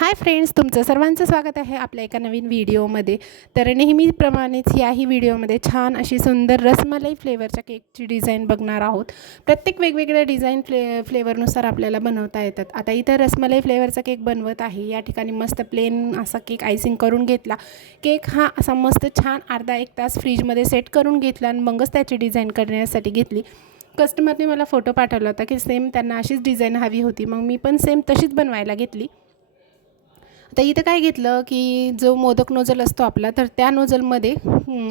Hi friends तुमचं सर्वांचं स्वागत आहे आपल्या एका नवीन व्हिडिओमध्ये. तर नेहमीप्रमाणेच याही व्हिडिओमध्ये छान अशी सुंदर रसमलाई फ्लेवरच्या केकची डिझाईन बघणार आहोत. प्रत्येक वेगवेगळ्या डिझाईन फ्ले फ्लेवरनुसार आपल्याला बनवता येतात. आता इथं रसमलाई फ्लेवरचा केक बनवत आहे. या ठिकाणी मस्त प्लेन असा केक आयसिंग करून घेतला. केक हा असा मस्त छान अर्धा एक तास फ्रीजमध्ये सेट करून घेतला आणि मगच त्याची डिझाईन करण्यासाठी घेतली. कस्टमरने मला फोटो पाठवला होता की सेम त्यांना अशीच डिझाईन हवी होती. मग मी पण सेम तशीच बनवायला घेतली. आता इथं काय घेतलं की जो मोदक नोजल असतो आपला तर त्या नोजलमध्ये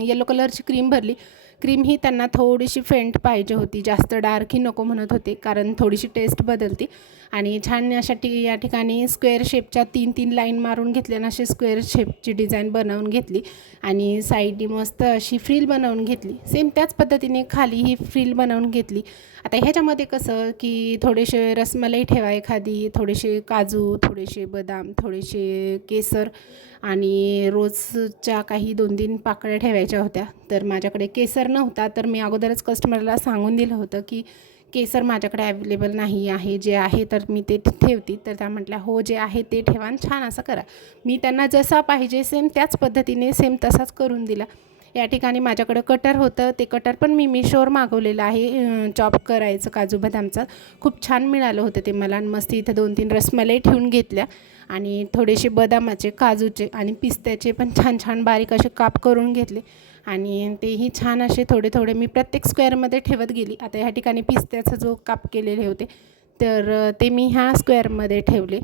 येलो कलरची क्रीम भरली. क्रीम ही त्यांना थोडीशी फेंट पाहिजे होती. जास्त डार्कही नको म्हणत होते कारण थोडीशी टेस्ट बदलते. आणि छान अशा टी या ठिकाणी स्क्वेअर शेपच्या तीन तीन लाईन मारून घेतल्यानं अशी स्क्वेअर शेपची डिझाईन बनवून घेतली. आणि साईडनी मस्त अशी फ्रील बनवून घेतली. सेम त्याच पद्धतीने खाली ही फ्रील बनवून घेतली. आता ह्याच्यामध्ये कसं की थोडेसे रसमलाई ठेवा एखादी थोडेसे काजू थोडेसे बदाम थोडेसे केसर आणि रोजच्या काही दोन तीन पाकळ्या ठेवायच्या होत्या. तर माझ्याकडे केसर नव्हता तर मी अगोदरच कस्टमरला सांगून दिलं होतं की केसर माझ्याकडे अवेलेबल नाही आहे जे आहे तर मी ते ठेवते. तर त्या म्हटल्या हो जे आहे ते ठेवा छान असं करा. मी त्यांना जसा पाहिजे सेम त्याच पद्धतीने सेम तसाच करून दिला. या ठिकाणी माझ्याकडं कटर होतं. ते कटर पण मी मिशोवर मागवलेलं आहे. चॉप करायचं काजू बदामचं खूप छान मिळालं होतं ते मला. आणि मस्त इथं दोन तीन रसमलाई ठेवून घेतल्या. आणि थोडेसे बदामाचे काजूचे आणि पिस्त्याचे पण छान छान बारीक असे काप करून घेतले. आणि तेही छान असे थोडे थोडे मी प्रत्येक स्क्वेअरमध्ये ठेवत गेली. आता ह्या ठिकाणी पिस्त्याचा जो काप केलेले होते तर ते मी ह्या स्क्वेअरमध्ये ठेवले.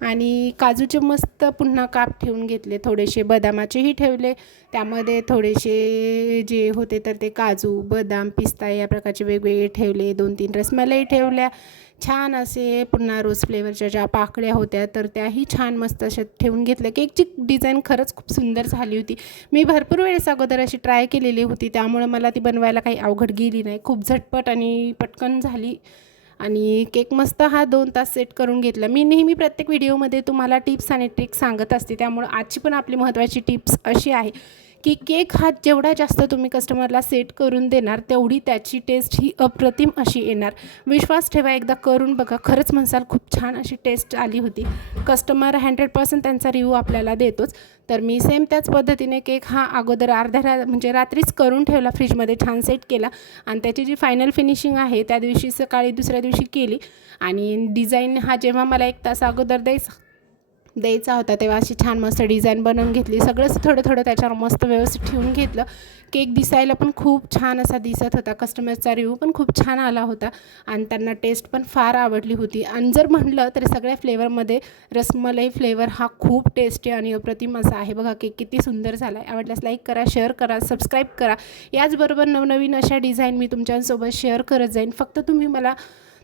आणि काजूचे मस्त पुन्हा काप ठेवून घेतले थोडेसे बदामाचेही ठेवले. त्यामध्ये थोडेसे जे होते तर ते काजू बदाम पिस्ता या प्रकारचे वेगवेगळे ठेवले दोन तीन रसमलाई ठेवल्या. छान असे पुन्हा रोज फ्लेवरच्या ज्या पाकळ्या होत्या तर त्याही छान मस्त अशा ठेवून घेतल्या. केकची डिझाईन खरंच खूप सुंदर झाली होती. मी भरपूर वेळेस अगोदर अशी ट्राय केलेली होती त्यामुळं मला ती बनवायला काही अवघड गेली नाही. खूप झटपट आणि पटकन झाली. आणि केक मस्त हा दोन तास सेट करून घेतला. मी नेहमी प्रत्येक व्हिडिओमध्ये तुम्हाला टिप्स आणि ट्रिक्स सांगत असते. त्यामुळं आजची पण आपली महत्त्वाची टिप्स अशी आहे की केक हा जेवढा जास्त तुम्ही कस्टमरला सेट करून देणार तेवढी त्याची टेस्ट ही अप्रतिम अशी येणार. विश्वास ठेवा एकदा करून बघा. खरंच म्हणसाल खूप छान अशी टेस्ट आली होती. कस्टमर हंड्रेड पर्सेंट त्यांचा रिव्ह्यू आपल्याला देतोच. तर मी सेम त्याच पद्धतीने केक हा अगोदर अर्ध्या रा म्हणजे रात्रीच करून ठेवला फ्रीजमध्ये छान सेट केला. आणि त्याची जी फायनल फिनिशिंग आहे त्या दिवशी सकाळी दुसऱ्या दिवशी केली. आणि डिझाईन हा जेव्हा मला एक तास अगोदर द्यायचा द्यायचा होता तेव्हा अशी छान मस्त डिझाईन बनवून घेतली. सगळंच थोडं थोडं त्याच्यावर मस्त व्यवस्थित ठेवून घेतलं. केक दिसायला पण खूप छान असा दिसत होता. कस्टमरचा रिव्ह्यू पण खूप छान आला होता आणि त्यांना टेस्ट पण फार आवडली होती. आणि जर म्हटलं तर सगळ्या फ्लेवरमध्ये रसमलाई फ्लेवर हा खूप टेस्टी आणि अप्रतिम असा आहे. बघा केक किती सुंदर झाला आहे आवडल्यास लाईक करा शेअर करा सबस्क्राईब करा. याचबरोबर नवनवीन अशा डिझाईन मी तुमच्यासोबत शेअर करत जाईन. फक्त तुम्ही मला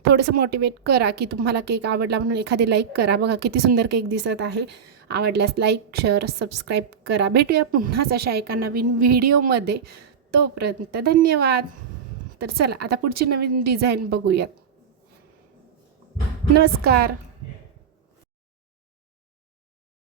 थोडंसं मोटिवेट करा की तुम्हाला केक आवडला म्हणून एखादी लाईक करा. बघा किती सुंदर केक दिसत आहे. आवडल्यास लाईक शेअर सबस्क्राईब करा. भेटूया पुन्हाच अशा एका नवीन व्हिडिओमध्ये तोपर्यंत धन्यवाद. तर चला आता पुढची नवीन डिझाईन बघूयात. नमस्कार.